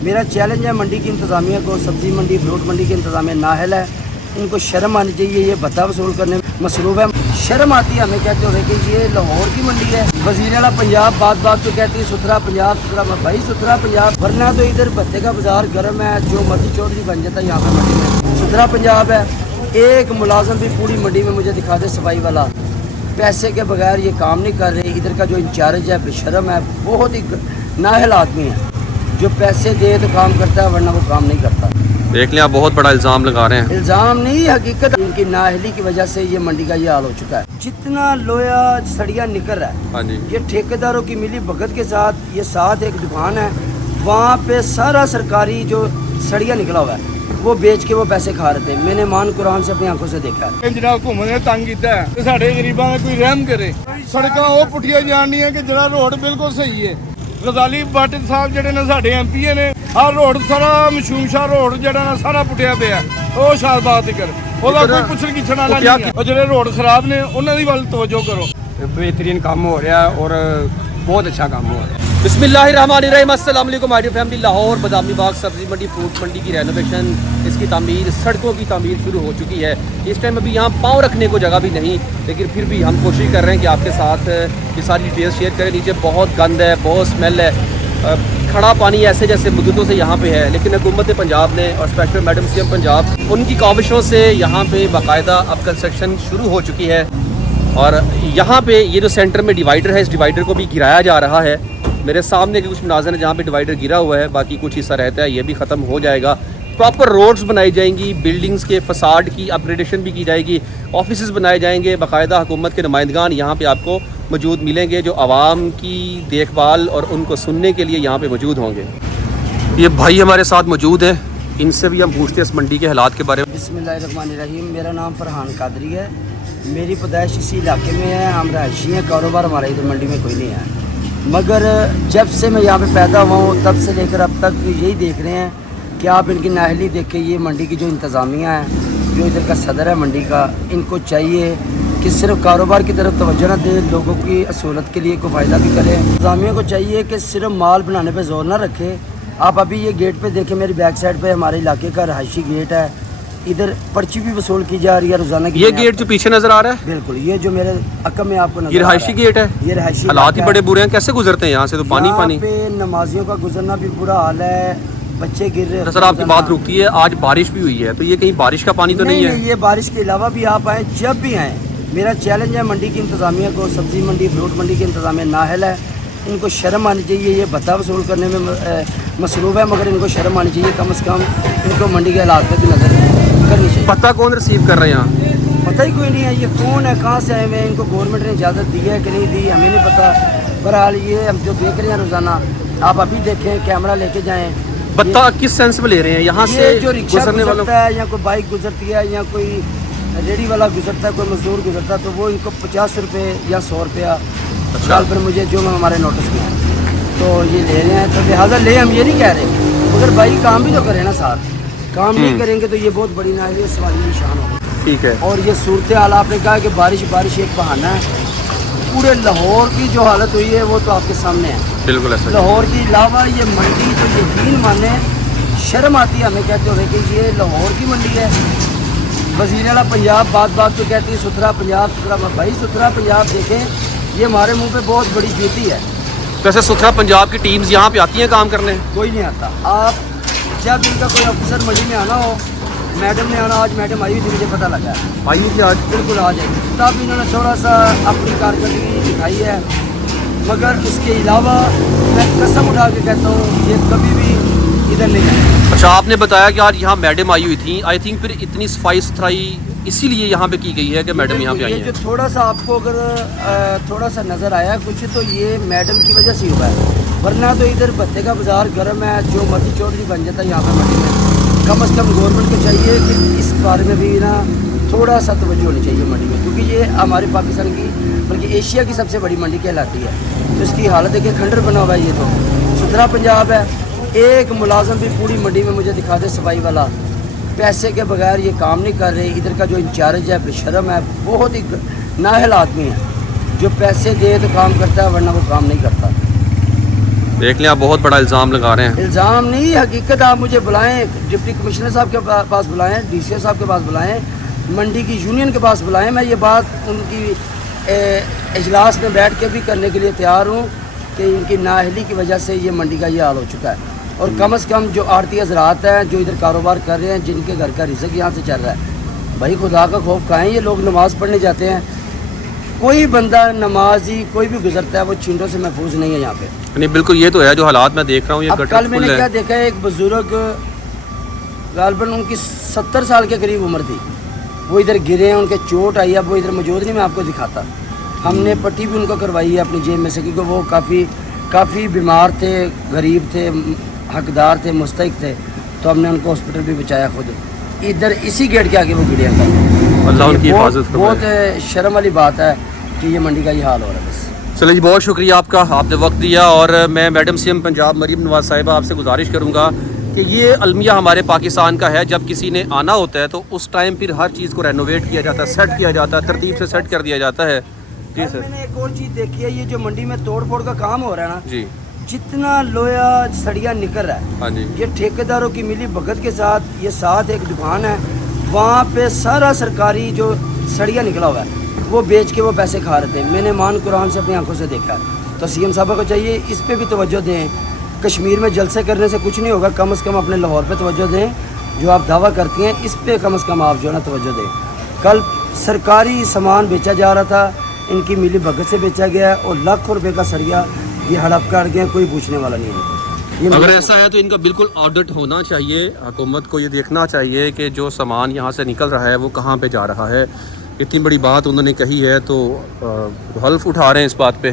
मेरा चैलेंज है मंडी की इंतज़ामिया को, सब्ज़ी मंडी फ्रूट मंडी की इंतज़ामिया नाअहल है, इनको शर्म आनी चाहिए। ये भत्ता वसूल करने में मसरूफ़ है। शर्म आती है हमें कहते हुए कि ये लाहौर की मंडी है। वज़ीर आला पंजाब बात बात तो कहती है सुथरा पंजाब, सुथरा भाई सुथरा पंजाब, वरना तो इधर भत्ते का बाजार गर्म है, जो मर्जी चौधरी बन जाता है यहाँ पे मंडी में। सुथरा पंजाब है। एक मुलाजम भी पूरी मंडी में मुझे दिखा दे सफाई वाला, पैसे के बगैर ये काम नहीं कर रहे। इधर का जो इंचार्ज है बेशरम है, बहुत ही नाअहल आदमी है, जो पैसे दे तो काम करता है वरना वो काम नहीं करता। देख लें आप बहुत बड़ा इल्ज़ाम लगा रहे हैं। इल्ज़ाम नहीं, हकीकत। इनकी नाअहली की वजह से ये मंडी का ये हाल हो चुका है। जितना लोया सड़िया निकल रहा है, हाँ जी, ये ठेकेदारों की मिली भगत के साथ, ये साथ एक दुकान है, वहाँ पे सारा सरकारी जो सड़िया निकला हुआ है वो बेच के वो पैसे खा रहे थे। मैंने मान कुरान से अपनी आंखों से देखा है। जनाब घूमने तंग किया है, साढ़े गरीबों में कोई रहम करे। सड़क वो पुठिया जानी है कि जरा रोड बिल्कुल सही है। गजाली भट्ट साहब ਜਿਹੜੇ ਨੇ ਸਾਡੇ ਐਮਪੀ ਨੇ, ਆਹ ਰੋਡ ਸਾਰਾ ਮਸ਼ੂਮਸ਼ਾ ਰੋਡ ਜਿਹੜਾ ਨਾ ਸਾਰਾ ਪੁੱਟਿਆ ਪਿਆ, ਉਹ ਸ਼ਾਹਬਾਦ ਤੱਕ ਉਹਦਾ ਕੋਈ ਪੁੱਛਣ ਗਿੱਛਣ ਵਾਲਾ ਨਹੀਂ ਹੈ। ਉਹ ਜਿਹੜੇ ਰੋਡ ਖਰਾਬ ਨੇ ਉਹਨਾਂ ਦੀ ਵੱਲ ਤਵੱਜੋ ਕਰੋ। बेहतरीन काम हो रहा है और बहुत अच्छा काम हो रहा है। बिस्मिल्लाहिर्रहमानिर्रहीम, अस्सलाम वालेकुम my dear family. Lahore Badami Bagh सब्ज़ी मंडी फ्रूट मंडी की रेनोवेशन, इसकी तामीर, सड़कों की तामीर शुरू हो चुकी है। इस टाइम अभी यहाँ पाँव रखने को जगह भी नहीं, लेकिन फिर भी हम कोशिश कर रहे हैं कि आपके साथ ये सारी डिटेल्स शेयर करें। नीचे बहुत गंद है, बहुत स्मेल है, खड़ा पानी ऐसे जैसे मुद्दतों से यहाँ पे है, लेकिन हुकूमत पंजाब ने और स्पेशल मैडम सीएम पंजाब, उनकी काविशों से यहाँ पे बाकायदा अब कंस्ट्रक्शन शुरू हो चुकी है। और यहाँ पे ये जो सेंटर में डिवाइडर है, इस डिवाइडर को भी गिराया जा रहा है। मेरे सामने के कुछ मनाज़र है जहाँ पे डिवाइडर गिरा हुआ है, बाकी कुछ हिस्सा रहता है, ये भी ख़त्म हो जाएगा। प्रॉपर रोड्स बनाई जाएंगी, बिल्डिंग्स के फसाड की अपग्रेडेशन भी की जाएगी, ऑफिसेज़ बनाए जाएंगे। बाकायदा हुकूमत के नुमाइंदगान यहाँ पे आपको मौजूद मिलेंगे, जो आवाम की देखभाल और उनको सुनने के लिए यहाँ पे मौजूद होंगे। ये भाई हमारे साथ मौजूद हैं, इनसे भी हम पूछते हैं इस मंडी के हालात के बारे में। बिस्मिल्लाहिर्रहमानिर्रहीम। मेरा नाम फरहान कादरी है, मेरी पैदाइश इसी इलाके में है, हम रहायशी हैं, कारोबार हमारा इधर मंडी में कोई नहीं है। मगर जब से मैं यहाँ पे पैदा हुआ हूँ तब से लेकर अब तक यही देख रहे हैं कि आप इनकी नाअहली देख के, ये मंडी की जो इंतज़ामिया है, जो इधर का सदर है मंडी का, इनको चाहिए कि सिर्फ कारोबार की तरफ तवज्जो न दे, लोगों की असहूलत के लिए कोई फ़ायदा भी करे। इंतज़ामिया को चाहिए कि सिर्फ माल बनाने पर जोर ना रखे। आप अभी ये गेट पे देखें, मेरी बैक साइड पे हमारे इलाके का रहायशी गेट है, इधर पर्ची भी वसूल की जा रही है रोजाना की। ये गेट जो पीछे नजर आ रहा है, बिल्कुल ये जो मेरे अकम में आपको नजर, ये रहायशी गेट है। ये रहायशी हालात ही बड़े बुरे हैं, कैसे गुजरते हैं यहाँ से? तो पानी पानी पे नमाजियों का गुजरना भी बुरा हाल है, बच्चे गिर रहे हैं। सर आपकी बात रुकती है, आज बारिश भी हुई है, तो ये कहीं बारिश का पानी तो नहीं है? ये बारिश के अलावा भी आप आए, जब भी आए। मेरा चैलेंज है मंडी की इंतज़ामिया को, सब्ज़ी मंडी फ्रूट मंडी की इंतज़ामिया नाअहल है, इनको शर्म आनी चाहिए। ये भत्ता वसूल करने में मसरूफ़ है, मगर इनको शर्म आनी चाहिए। कम से कम इनको मंडी के हालात पर भी नज़र करनी चाहिए। पता कौन रिसीव कर रहे हैं यहाँ? पता ही कोई नहीं है, ये कौन है, कहाँ से आए हुए हैं, इनको गवर्नमेंट ने इजाज़त दी है कि नहीं दी, हमें नहीं पता। बहरहाल ये हम जो देख रहे हैं रोज़ाना, आप अभी देखें, कैमरा लेके जाएं। पता किस सेंस में ले रहे हैं? यहाँ से जो रिक्शा गुजरने वालों गुजरता है, या कोई बाइक गुजरती है, या कोई रेडी वाला गुजरता है, कोई मजदूर गुजरता है, तो वो इनको 50 रुपये या 100 रुपया साल पर मुझे जो हमारे नोटिस में है, तो ये ले रहे हैं। तो लिहाजा ले, हम ये नहीं कह रहे, मगर भाई काम भी तो करें ना साथ। काम नहीं करेंगे तो ये बहुत बड़ी नाअहली है, सवाल निशान होगा। ठीक है। और ये सूरत हाल आपने कहा कि बारिश एक बहाना है, पूरे लाहौर की जो हालत हुई है वो तो आपके सामने है। बिल्कुल ऐसा। लाहौर के अलावा ये मंडी तो यकीन माने शर्म आती है हमें कहते हुए कि ये लाहौर की मंडी है। वज़ीर आला पंजाब बात बात तो कहती है सुथरा पंजाब, सुथरा भाई सुथरा पंजाब देखें, ये हमारे मुंह पे बहुत बड़ी ज्योति है। वैसे सुथरा पंजाब की टीम्स यहाँ पे आती हैं काम करने? कोई नहीं आता। आप जब इनका कोई अफसर मंडी में आना हो, मैडम ने आना, आज मैडम आई हुई थी, मुझे पता लगा आई नहीं कि आज? बिल्कुल आ जाएगी। तब इन्होंने थोड़ा सा अपनी कारकर्दगी दिखाई है, मगर इसके अलावा मैं कसम उठा के कहता हूँ ये कभी भी इधर नहीं आए। अच्छा, आपने बताया कि आज यहाँ मैडम आई हुई थी, आई थिंक फिर इतनी सफाई सुथराई इसीलिए यहाँ पे की गई है कि मैडम यहाँ पे आई ये है। जो थोड़ा सा आपको अगर थोड़ा सा नज़र आया कुछ, तो ये मैडम की वजह से हुआ है, वरना तो इधर भत्ते का बाजार गर्म है, जो मर्जी चौधरी बन जाता है यहाँ पे मंडी में। कम से कम गवर्नमेंट को चाहिए कि इस बारे में भी ना थोड़ा सा तवज्जो होनी चाहिए मंडी में, क्योंकि ये हमारे पाकिस्तान की बल्कि एशिया की सबसे बड़ी मंडी कहलाती है। तो इसकी हालत देखिए, खंडर बना हुआ है। ये तो सुथरा पंजाब है। एक मुलाजम भी पूरी मंडी में मुझे दिखा दे सफाई वाला, पैसे के बगैर ये काम नहीं कर रहे। इधर का जो इंचार्ज है बेशरम है, बहुत ही नाअहल आदमी है, जो पैसे दे तो काम करता है वरना वो काम नहीं करता। देख लें आप बहुत बड़ा इल्ज़ाम लगा रहे हैं। इल्ज़ाम नहीं, हकीकत। आप मुझे बुलाएं, डिप्टी कमिश्नर साहब के पास बुलाएं, DCO साहब के पास बुलाएं, मंडी की यूनियन के पास बुलाएं। मैं ये बात उनकी इजलास में बैठ के भी करने के लिए तैयार हूँ कि इनकी नाअहली की वजह से ये मंडी का ये हाल हो चुका है। और कम से कम जो आड़ती हजरात हैं, जो इधर कारोबार कर रहे हैं, जिनके घर का रिज़्क यहाँ से चल रहा है, भाई खुदा का खौफ खाएँ। ये लोग नमाज़ पढ़ने जाते हैं, कोई बंदा नमाजी कोई भी गुजरता है वो चींटों से महफूज नहीं है यहाँ पे। नहीं बिल्कुल, ये तो है जो हालात मैं देख रहा हूँ। ये अब कल मैंने क्या देखा है, एक बुजुर्ग गालबन उनकी 70 साल के करीब उम्र थी, वो इधर गिरे हैं, उनके चोट आई है। वो इधर मौजूद नहीं, मैं आपको दिखाता। हमने पट्टी भी उनको करवाई है अपनी जेब में से, क्योंकि वो काफ़ी बीमार थे, गरीब थे, हकदार थे, मुस्तहिक थे, तो हमने उनको हॉस्पिटल भी बचाया खुद। इधर इसी गेट के आगे वो गिरे हैं। अल्लाह उनकी हिफाजत करे। बहुत शर्म वाली बात है कि ये मंडी का ये हाल हो रहा है। बस चलिए जी, बहुत शुक्रिया आपका, आपने वक्त दिया। और मैं मैडम CM पंजाब मरीम नवाज साहिबा आपसे गुजारिश करूँगा कि ये अलमिया हमारे पाकिस्तान का है। जब किसी ने आना होता है तो उस टाइम फिर हर चीज़ को रेनोवेट किया जाता है, सेट किया जाता है, तरतीब से सेट कर दिया जाता है। जी सर, मैंने एक और चीज़ देखी है, ये जो मंडी में तोड़ फोड़ का काम हो रहा है ना जी, जितना लोया सड़िया निकल रहा है, हाँ जी, ये ठेकेदारों की मिली भगत के साथ, ये साथ एक दुकान है, वहाँ पे सारा सरकारी जो सड़िया निकला हुआ है वो बेच के वो पैसे खा रहे थे। मैंने मान कुरान से अपनी आंखों से देखा है। तो CM साहब को चाहिए इस पे भी तवज्जो दें। कश्मीर में जलसे करने से कुछ नहीं होगा, कम से कम अपने लाहौर पे तवज्जो दें। जो आप दावा करती हैं इस पे कम से कम आप जो है ना तवज्जो दें। कल सरकारी सामान बेचा जा रहा था, इनकी मिली भगत से बेचा गया है, और लाखों रुपये का सड़िया ये हड़प कर गए, कोई पूछने वाला नहीं है। ये अगर ऐसा है तो इनका बिल्कुल ऑडिट होना चाहिए। हुकूमत को ये देखना चाहिए कि जो सामान यहाँ से निकल रहा है वो कहाँ पे जा रहा है। इतनी बड़ी बात उन्होंने कही है तो हल्फ उठा रहे हैं इस बात पे।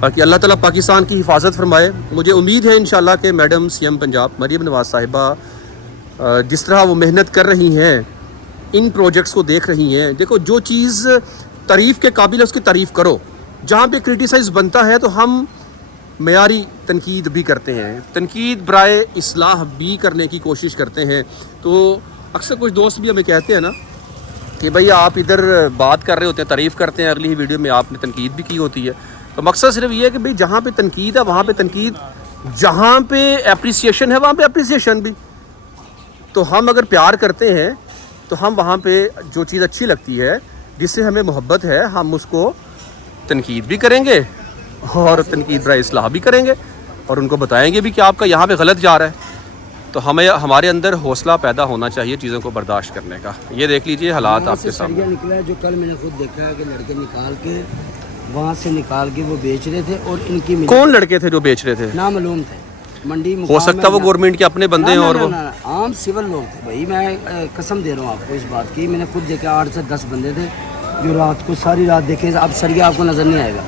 बाकी अल्लाह ताला पाकिस्तान की हिफाजत फरमाए। मुझे उम्मीद है इंशाल्लाह कि मैडम CM पंजाब मरीम नवाज साहिबा जिस तरह वो मेहनत कर रही हैं, इन प्रोजेक्ट्स को देख रही हैं। देखो, जो चीज़ तारीफ़ के काबिल है उसकी तारीफ़ करो। जहाँ पे क्रिटिसाइज़ बनता है तो हम मयारी तनकीद भी करते हैं, तनकीद बराए इस्लाह भी करने की कोशिश करते हैं। तो अक्सर कुछ दोस्त भी हमें कहते हैं ना कि भाई आप इधर बात कर रहे होते हैं, तारीफ़ करते हैं, अगली ही वीडियो में आपने तनकीद भी की होती है। तो मकसद सिर्फ ये है कि भाई जहाँ पे तनकीद है वहाँ पे तनकीद, जहाँ पे एप्रिसिएशन है वहाँ पे एप्रिसिएशन भी। तो हम अगर प्यार करते हैं तो हम वहाँ पे जो चीज़ अच्छी लगती है, जिससे हमें मोहब्बत है, हम उसको तनकीद भी करेंगे और तनकीद बराए इस्लाह भी करेंगे, और उनको बताएंगे भी कि आपका यहाँ पे गलत जा रहा है। तो हमें हमारे अंदर हौसला पैदा होना चाहिए चीज़ों को बर्दाश्त करने का। ये देख लीजिए हालात आपके सामने निकला है, जो कल मैंने खुद देखा है कि लड़के निकाल के वहाँ से निकाल के वो बेच रहे थे। और इनकी कौन लड़के थे जो बेच रहे थे? नामालूम थे। मंडी हो सकता है वो गवर्नमेंट के अपने बंदे हैं और वो आम सिविल लोग थे। भाई मैं कसम दे रहा हूँ आपको इस बात की, मैंने खुद देखा 8 से 10 बंदे थे जो रात को सारी रात देखे। अब सरिया आपको नज़र नहीं आएगा,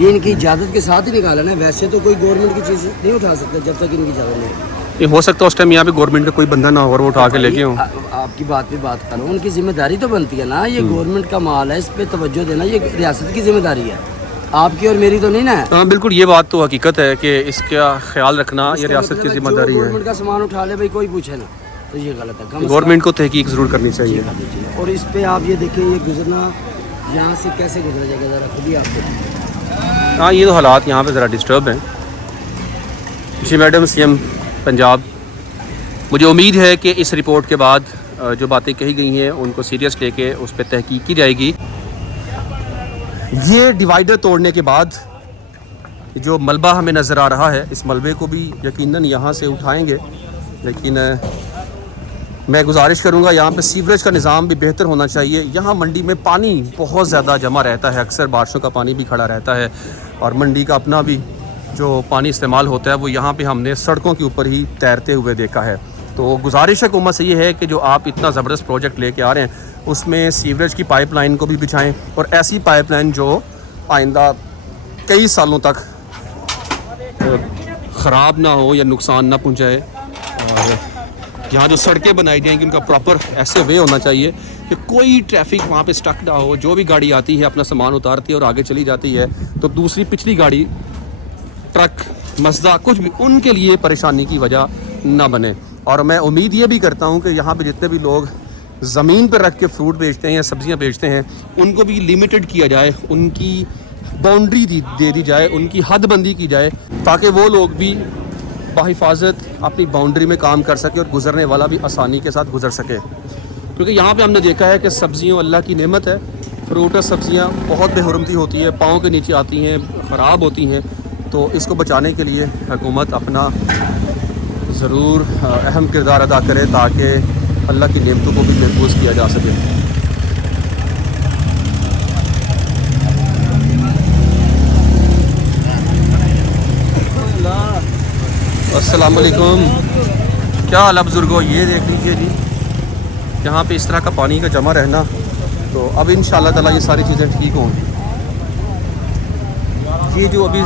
ये इनकी इजाज़त के साथ ही निकाला ना। वैसे तो कोई गवर्नमेंट की चीज़ नहीं उठा सकते जब तक इनकी इजाज़त नहीं है। ये हो सकता है उस टाइम यहाँ पे गवर्नमेंट का कोई बंदा ना हो और वो उठा के लेके हो। आपकी बात पे बात करो, उनकी जिम्मेदारी तो बनती है ना। ये गवर्नमेंट का माल है, इस पे तवज्जो देना ये रियासत की जिम्मेदारी है, आपकी और मेरी तो नहीं ना है। हाँ बिल्कुल, ये बात तो हकीकत है कि इसका ख्याल रखना ये रियासत की जिम्मेदारी है। गवर्नमेंट का सामान उठा ले भाई, कोई पूछे ना, तो ये गलत है। गवर्नमेंट को तहकीक ज़रूर करनी चाहिए। और इस पे आप ये देखिए, ये गुजरना यहाँ से कैसे गुजरा जाएगा ज़रा खुद ही आप देखिए। हाँ, ये तो हालात यहाँ पे ज़रा डिस्टर्ब हैं। जी मैडम CM पंजाब, मुझे उम्मीद है कि इस रिपोर्ट के बाद जो बातें कही गई हैं उनको सीरियस लेके उस पर तहकीक की जाएगी। ये डिवाइडर तोड़ने के बाद जो मलबा हमें नज़र आ रहा है, इस मलबे को भी यकीनन यहाँ से उठाएंगे। लेकिन मैं गुजारिश करूँगा यहाँ पे सीवरेज का निज़ाम भी बेहतर होना चाहिए। यहाँ मंडी में पानी बहुत ज़्यादा जमा रहता है, अक्सर बारिशों का पानी भी खड़ा रहता है, और मंडी का अपना भी जो पानी इस्तेमाल होता है वो यहाँ पे हमने सड़कों के ऊपर ही तैरते हुए देखा है। तो गुजारिश हुकूमत से ये है कि जो आप इतना ज़बरदस्त प्रोजेक्ट लेके आ रहे हैं उसमें सीवरेज की पाइपलाइन को भी बिछाएं, और ऐसी पाइपलाइन जो आइंदा कई सालों तक ख़राब ना हो या नुकसान ना पहुँचाए। और यहाँ जो सड़कें बनाई जाएंगी उनका प्रॉपर ऐसे वे होना चाहिए कि कोई ट्रैफिक वहाँ पे स्टक ना हो। जो भी गाड़ी आती है अपना सामान उतारती है और आगे चली जाती है, तो दूसरी पिछली गाड़ी, ट्रक, मज़दा, कुछ भी उनके लिए परेशानी की वजह ना बने। और मैं उम्मीद ये भी करता हूँ कि यहाँ पे जितने भी लोग ज़मीन पर रख के फ्रूट बेचते हैं या सब्ज़ियाँ बेचते हैं उनको भी लिमिटेड किया जाए, उनकी बाउंड्री दे दी जाए, उनकी हदबंदी की जाए, ताकि वो लोग भी बाहिफाजत अपनी बाउंड्री में काम कर सके और गुज़रने वाला भी आसानी के साथ गुज़र सके। क्योंकि यहाँ पे हमने देखा है कि सब्ज़ियों अल्लाह की नेमत है, फ्रूट और सब्ज़ियाँ बहुत बेहुरमती होती है, पाँव के नीचे आती हैं, ख़राब होती हैं। तो इसको बचाने के लिए हुकूमत अपना ज़रूर अहम किरदार अदा करे ताकि अल्लाह की नेमतों को भी महफूज किया जा सके। अस्सलाम वालेकुम, क्या हाल है बुजुर्गो। ये देख लीजिए जी, यहाँ पे इस तरह का पानी का जमा रहना, तो अब इंशाअल्लाह ताला ये सारी चीज़ें ठीक होंगी। ये जो अभी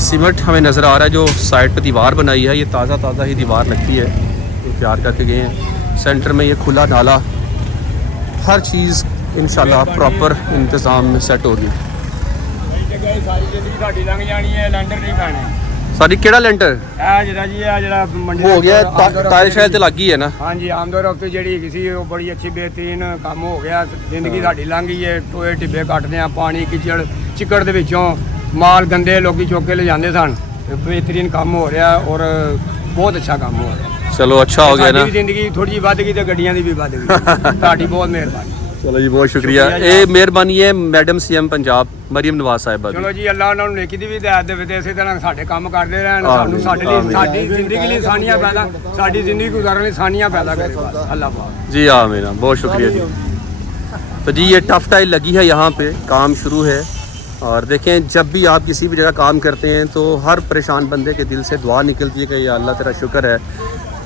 सीमेंट हमें नज़र आ रहा है, जो साइड पे दीवार बनाई है, ये ताज़ा ही दीवार लगती है, ये तैयार करके गए हैं। सेंटर में ये खुला नाला, हर चीज़ इंशाअल्लाह प्रॉपर इंतज़ाम में सेट होगी। सारी केड़ा लेंटर हो गया, टाइल शाइल ते लग गई है ना। हाँ जी, आमदोर वक्त जी किसी बड़ी अच्छी बेहतरीन काम हो गया, जिंदगी साड़ी लंघ गई है। टोए टिब्बे कटते हैं, पानी कीचड़ चिकड़ दे विचों माल गंदे लोग चुक के ले जाते सन। बेहतरीन काम हो रहा और बहुत अच्छा काम हो रहा। चलो अच्छा हो गया ना, जिंदगी थोड़ी जी वध गई तो गड्डियां दी भी वध गई। ताड़ी बहुत मेहरबानी। चलो जी, बहुत शुक्रिया। ये मेहरबानी है मैडम CM पंजाब मरियम नवाज साहिबा दी। चलो जी, अल्लाह उन्होंने नेकी दी भी हिदायत देवे ते इसे तरह साडे काम करदे रहन, सानू साडे लिए साडी जिंदगी लिए सानियां पैदा, साडी जिंदगी गुजारने लिए सानियां पैदा करे अल्लाह पाक जी। आमीन, बहुत शुक्रिया जी। तो जी ये टफ टाइल लगी है, यहाँ पे काम शुरू है। और देखें, जब भी आप किसी भी जगह काम करते हैं तो हर परेशान बंदे के दिल से दुआ निकलती है कि या अल्लाह तेरा शुक्र है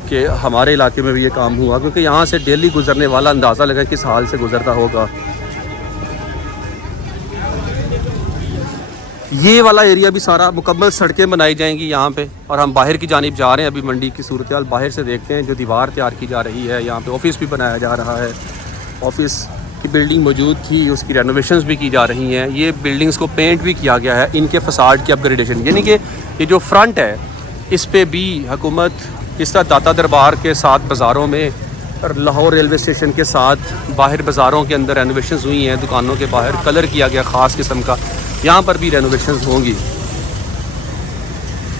कि हमारे इलाके में भी ये काम हुआ, क्योंकि यहाँ से डेली गुजरने वाला अंदाज़ा लगा किस हाल से गुजरता होगा। ये वाला एरिया भी सारा मुकम्मल सड़कें बनाई जाएंगी यहाँ पे। और हम बाहर की जानिब जा रहे हैं, अभी मंडी की सूरत हाल बाहर से देखते हैं। जो दीवार तैयार की जा रही है, यहाँ पे ऑफिस भी बनाया जा रहा है, ऑफिस की बिल्डिंग मौजूद थी, उसकी रेनोवेशंस भी की जा रही हैं। ये बिल्डिंग्स को पेंट भी किया गया है, इनके फसाड की अपग्रेडेशन, यानी कि ये जो फ्रंट है इस पे भी हुकूमत इस तरह दाता दरबार के साथ बाज़ारों में और लाहौर रेलवे स्टेशन के साथ बाहर बाज़ारों के अंदर रेनोवेशंस हुई हैं। दुकानों के बाहर कलर किया गया ख़ास किस्म का, यहाँ पर भी रेनोवेशंस होंगी।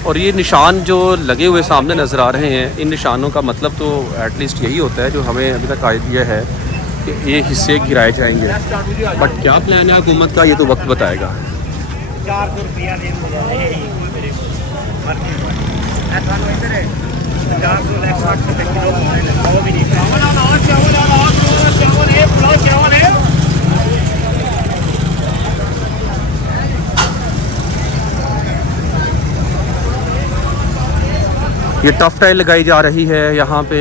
और ये निशान जो लगे हुए सामने नज़र आ रहे हैं, इन निशानों का मतलब तो एटलीस्ट यही होता है जो हमें अभी तक आइडिया है कि ये हिस्से गिराए जाएंगे। बट क्या प्लान है हुकूमत का, ये तो वक्त बताएगा। 400 रुपया ये टफ टाइल लगाई जा रही है यहाँ पे,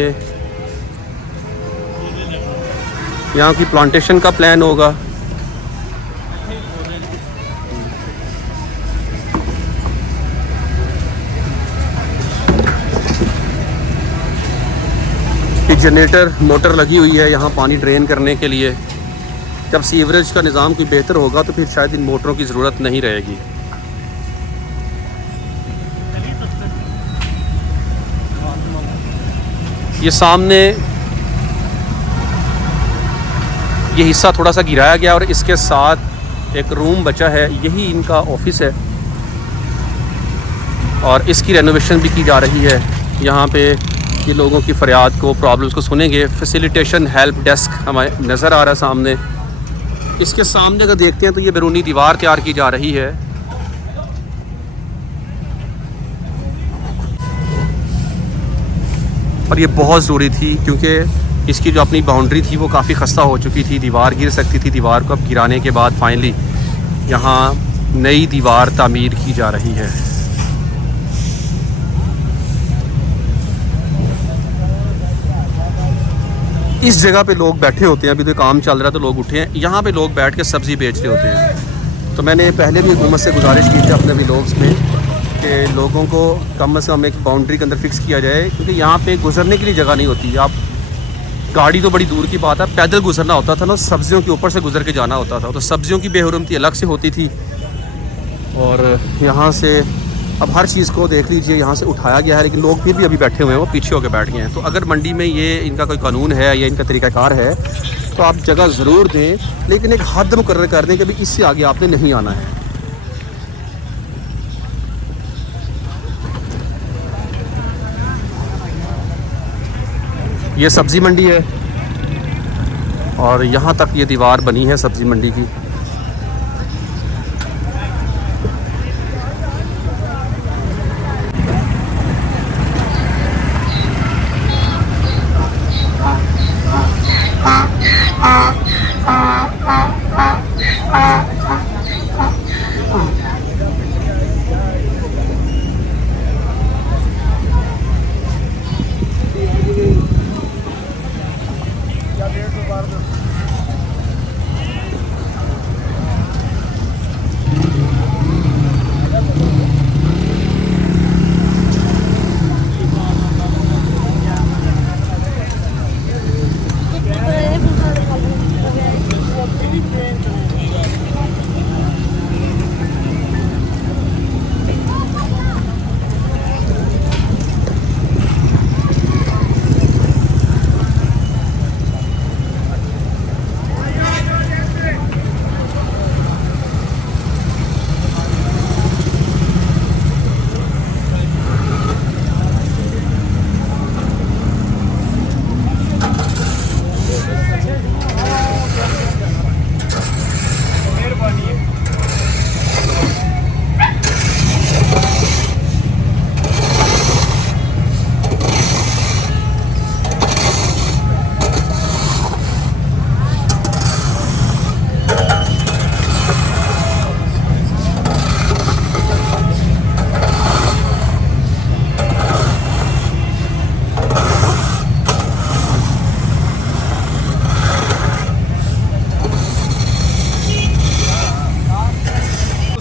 यहाँ की प्लांटेशन का प्लान होगा। जनरेटर मोटर लगी हुई है यहाँ पानी ड्रेन करने के लिए। जब सीवरेज का निज़ाम कोई बेहतर होगा तो फिर शायद इन मोटरों की ज़रूरत नहीं रहेगी। ये सामने ये हिस्सा थोड़ा सा गिराया गया और इसके साथ एक रूम बचा है, यही इनका ऑफिस है और इसकी रेनोवेशन भी की जा रही है। यहाँ पे ये लोगों की फ़रियाद को, प्रॉब्लम्स को सुनेंगे। फैसिलिटेशन हेल्प डेस्क हमें नज़र आ रहा है सामने। इसके सामने अगर देखते हैं तो ये बैरूनी दीवार तैयार की जा रही है। और ये बहुत ज़रूरी थी क्योंकि इसकी जो अपनी बाउंड्री थी वो काफ़ी खस्ता हो चुकी थी, दीवार गिर सकती थी। दीवार को अब गिराने के बाद फाइनली यहाँ नई दीवार तामीर की जा रही है। इस जगह पे लोग बैठे होते हैं, अभी तो काम चल रहा है तो लोग उठे हैं, यहाँ पे लोग बैठ के सब्ज़ी बेच रहे होते हैं। तो मैंने पहले भी हुकूमत से गुजारिश की थी अपने व्लॉग्स में कि लोगों को कम से कम एक बाउंड्री के अंदर फिक्स किया जाए, क्योंकि यहाँ पे गुजरने के लिए जगह नहीं होती। आप गाड़ी तो बड़ी दूर की बात है, पैदल गुजरना होता था ना, सब्जियों के ऊपर से गुजर के जाना होता था, तो सब्जियों की बेहुरमती अलग से होती थी। और यहाँ से अब हर चीज़ को देख लीजिए यहाँ से उठाया गया है, लेकिन लोग फिर भी अभी बैठे हुए हैं, वो पीछे होकर बैठ गए हैं। तो अगर मंडी में ये इनका कोई कानून है या इनका तरीक़ाकार है तो आप जगह ज़रूर दें, लेकिन एक हद मुकर्रर कर दें कि भाई इससे आगे आपने नहीं आना है। ये सब्ज़ी मंडी है और यहाँ तक ये दीवार बनी है सब्ज़ी मंडी की।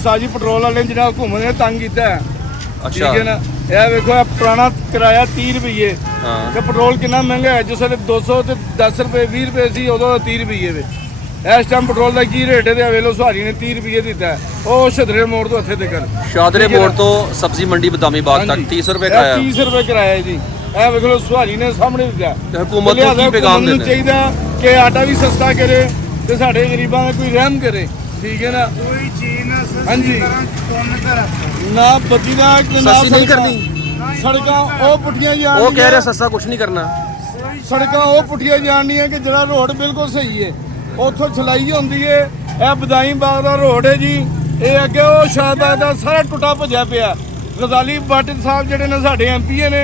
ਸਾਜੀ ਪੈਟਰੋਲ ਵਾਲੇ ਨੇ ਜਿਹੜਾ ਘੁੰਮਣ ਨੇ ਤੰਗ ਕੀਤਾ ਹੈ। अच्छा ਠੀਕ ਹੈ ਨਾ, ਇਹ ਵੇਖੋ ਇਹ ਪੁਰਾਣਾ ਕਿਰਾਇਆ 30 ਰੁਪਏ हाँ ਤੇ ਪੈਟਰੋਲ ਕਿੰਨਾ ਮਹਿੰਗਾ ਹੈ। ਜਿਸ ਵੇਲੇ 200 ਤੇ 10 ਰੁਪਏ 20 ਰੁਪਏ ਸੀ ਉਦੋਂ 30 ਰੁਪਏ ਵੇ। ਇਸ ਟਾਈਮ ਪੈਟਰੋਲ ਦਾ ਕੀ ਰੇਟ ਹੈ ਤੇ ਵੇਲੋ ਸੁਹਾਰੀ ਨੇ 30 ਰੁਪਏ ਦਿੱਤਾ ਹੈ। ਉਹ ਛਦਰੇ ਮੋੜ ਤੋਂ ਇੱਥੇ ਤੱਕ शादरे मोड़ तो सब्जी मंडी बदामी बाग तक 30 रुपए का आया। 30 ਰੁਪਏ ਕਿਰਾਇਆ ਹੈ ਜੀ। ਇਹ ਵੇਖ ਲਓ ਸੁਹਾਰੀ ਨੇ ਸਾਹਮਣੇ ਦਿੱਤਾ। ਤੇ ਹਕੂਮਤ ਨੂੰ ਕੀ ਪੈਗਾਮ ਦੇਣਾ ਚਾਹੀਦਾ ਕਿ ਆਟਾ ਵੀ ਸਸਤਾ ਕਰੇ ਤੇ ਸਾਡੇ ਗਰੀਬਾਂ ਦਾ ਕੋਈ ਰਹਿਮ ਕਰੇ। ਠੀਕ ਹੈ ਨਾ, ਕੋਈ ਚੀਜ਼ ਨਾ ਹਾਂਜੀ। ਤੁੰਨ ਕਰ ਨਾ ਬੱਤੀ ਦਾ ਨਾ सस्ती नहीं ਸੜਕਾਂ- करनी। ਸੜਕਾਂ ਉਹ ਪੁੱਠੀਆਂ ਜਾਣ वो कह रहे सस्ता कुछ नहीं करना। ਸੜਕਾਂ ਉਹ ਪੁੱਠੀਆਂ ਜਾਣੀਆਂ ਕਿ ਜਿਹੜਾ ਰੋਡ ਬਿਲਕੁਲ ਸਹੀ ਹੈ। ਉੱਥੋਂ ਛਲਾਈ ਹੁੰਦੀ ਹੈ। ਇਹ ਬਦਾਈ ਬਾਗ ਦਾ ਰੋਡ ਹੈ ਜੀ। ਇਹ ਅੱਗੇ ਉਹ ਸ਼ਾਹਬਾਦ ਦਾ ਸਾਰਾ ਟੁੱਟਾ ਭੱਜਿਆ ਪਿਆ। ਗਜ਼ਾਲੀ ਬਾਟਿਲ ਸਾਹਿਬ ਜਿਹੜੇ ਨੇ ਸਾਡੇ ਐਮਪੀਏ ਨੇ,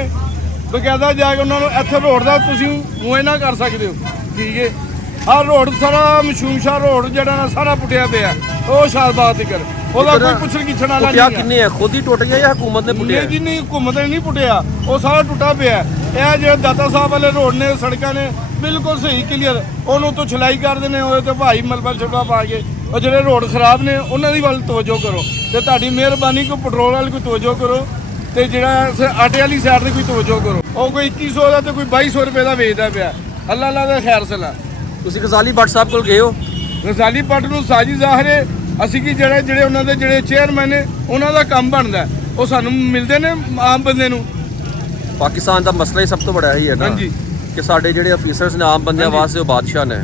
ਬਕਾਇਦਾ ਜਾ ਕੇ ਉਹਨਾਂ ਨੂੰ ਇੱਥੇ ਰੋਡ ਦਾ ਤੁਸੀਂ ਮੁਆਇਨਾ ਕਰ ਸਕਦੇ ਹੋ। ਠੀਕ ਹੈ, ਆਹ ਰੋਡ ਸਾਰਾ ਮਸ਼ੂਮਸ਼ਾ ਰੋਡ ਜਿਹੜਾ ਨਾ ਸਾਰਾ ਪੁੱਟਿਆ ਪਿਆ। ਉਹ ਸ਼ਾਹਬਾਦ ਤੱਕ ਉਹਦਾ ਕੋਈ ਪੁੱਛਣ ਗਿੱਛਣ ਵਾਲਾ पुटिया ਨਹੀਂ ਹੈ। किन्ने है खुद ही टूट गया या हुकूमत ने पुटिया ਨਹੀਂ ਜੀ ਨਹੀਂ, ਘੁੰਮਤ ਨੇ ਨਹੀਂ ਪੁੱਟਿਆ, ਉਹ ਸਾਰਾ ਟੁੱਟਾ ਪਿਆ। ਇਹ ਜਿਹੜੇ ਦਾਤਾ ਸਾਹਿਬ ਵਾਲੇ ਰੋਡ ਨੇ, ਸੜਕਾਂ ਨੇ ਬਿਲਕੁਲ ਸਹੀ ਕਲੀਅਰ, ਉਹਨੂੰ ਤੋਂ ਛਲਾਈ ਕਰਦੇ ਨੇ ਉਹਦੇ ਤੇ ਭਾਈ ਮਲਬਾ ਛੱਪਾ ਪਾ ਕੇ। ਉਹ ਜਿਹੜੇ ਰੋਡ ਖਰਾਬ ਨੇ ਉਹਨਾਂ ਦੀ ਵੱਲ ਤਵੱਜੋ ਕਰੋ ਤੇ ਤੁਹਾਡੀ ਮਿਹਰਬਾਨੀ ਕੋਈ ਪੈਟਰੋਲ ਵਾਲੀ ਕੋਈ ਤਵੱਜੋ ਕਰੋ ਤੇ ਜਿਹੜਾ ਆਟੇ ਵਾਲੀ ਸਾਈਡ ਤੇ ਕੋਈ ਤਵੱਜੋ ਕਰੋ। ਉਹ ਕੋਈ 2100 ਦਾ ਤੇ ਕੋਈ 2200 ਰੁਪਏ ਦਾ ਵੇਚਦਾ ਪਿਆ। ਅੱਲਾ ਅੱਲਾ ਦਾ ਖੈਰ ਸਲਾ। ਤੁਸੀਂ ਗਜ਼ਾਲੀ ਭੱਟ ਸਾਹਿਬ ਕੋਲ ਗਏ ਹੋ? ਗਜ਼ਾਲੀ ਪੱਟ ਨੂੰ ਸਾਜੀ ਜ਼ਾਹਰੇ ਅਸੀਂ ਕੀ ਜਿਹੜੇ ਉਹਨਾਂ ਦੇ ਜਿਹੜੇ ਚੇਅਰਮੈਨ ਨੇ ਉਹਨਾਂ ਦਾ ਕੰਮ ਬਣਦਾ, ਉਹ ਸਾਨੂੰ ਮਿਲਦੇ ਨੇ ਆਮ ਬੰਦੇ ਨੂੰ। ਪਾਕਿਸਤਾਨ ਦਾ ਮਸਲਾ ਹੀ ਸਭ ਤੋਂ ਵੱਡਾ ਇਹੀ ਹੈ ਨਾ ਹਾਂਜੀ। ਕਿ ਸਾਡੇ ਜਿਹੜੇ ਅਫੀਸਰਸ ਨੇ ਆਮ ਬੰਦਿਆਂ ਹਾਂਜੀ। ਵਾਸਤੇ ਉਹ ਬਾਦਸ਼ਾਹ ਨੇ।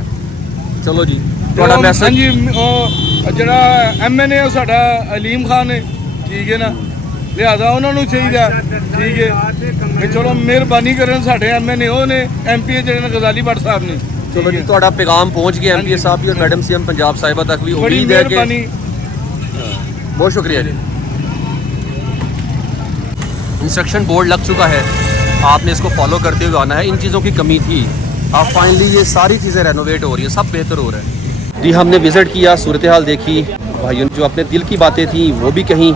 ਚਲੋ ਜੀ, ਤੁਹਾਡਾ ਮੈਸੇਜ। ਹਾਂਜੀ, ਉਹ ਜਿਹੜਾ ਐਮਐਨਏ ਉਹ ਸਾਡਾ ਅਲੀਮ ਖਾਨ ਹੈ। ਠੀਕ ਹੈ ਨਾ, ਲਿਆਦਾ ਉਹਨਾਂ ਨੂੰ ਚਾਹੀਦਾ। ਠੀਕ ਹੈ ਕਿ ਚਲੋ ਮਿਹਰਬਾਨੀ ਕਰਨ ਸਾਡੇ ਐਮਐਨਏ ਉਹ ਨੇ, ਐਮਪੀ ਜਿਹੜੇ ਨੇ ਗਜ਼ਾਲੀ ਭੱਟ ਸਾਹਿਬ ਨੇ। ਚਲੋ ਜੀ, ਤੁਹਾਡਾ ਪੈगाम ਪਹੁੰਚ ਗਿਆ ਐਮਪੀ ਸਾਹਿਬ ਵੀ ਔਰ ਮੈਡਮ ਸੀਐਮ पंजाब साहिबा तक भी। बड़ी उम्मीद है कि मेहरबानी। बहुत शुक्रिया जी। इंस्ट्रक्शन बोर्ड लग चुका है, आपने इसको फॉलो करते हुए आना है। इन चीज़ों की कमी थी, अब फाइनली ये सारी चीज़ें रेनोवेट हो रही हैं, सब बेहतर हो रहा है जी। हमने विज़िट किया, सूरत हाल देखी, भाइयों जो अपने दिल की बातें थी वो भी कहीं,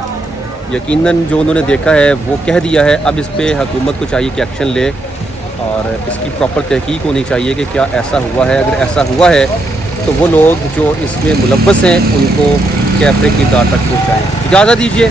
यकीनन जो उन्होंने देखा है वो कह दिया है। अब इस पर हुकूमत को चाहिए कि एक्शन ले और इसकी प्रॉपर तहकीक होनी चाहिए कि क्या ऐसा हुआ है। अगर ऐसा हुआ है तो वो लोग जो इसमें मुलव्वस हैं उनको कैफे की दार तक पहुँचाएँ। इजाज़त दीजिए।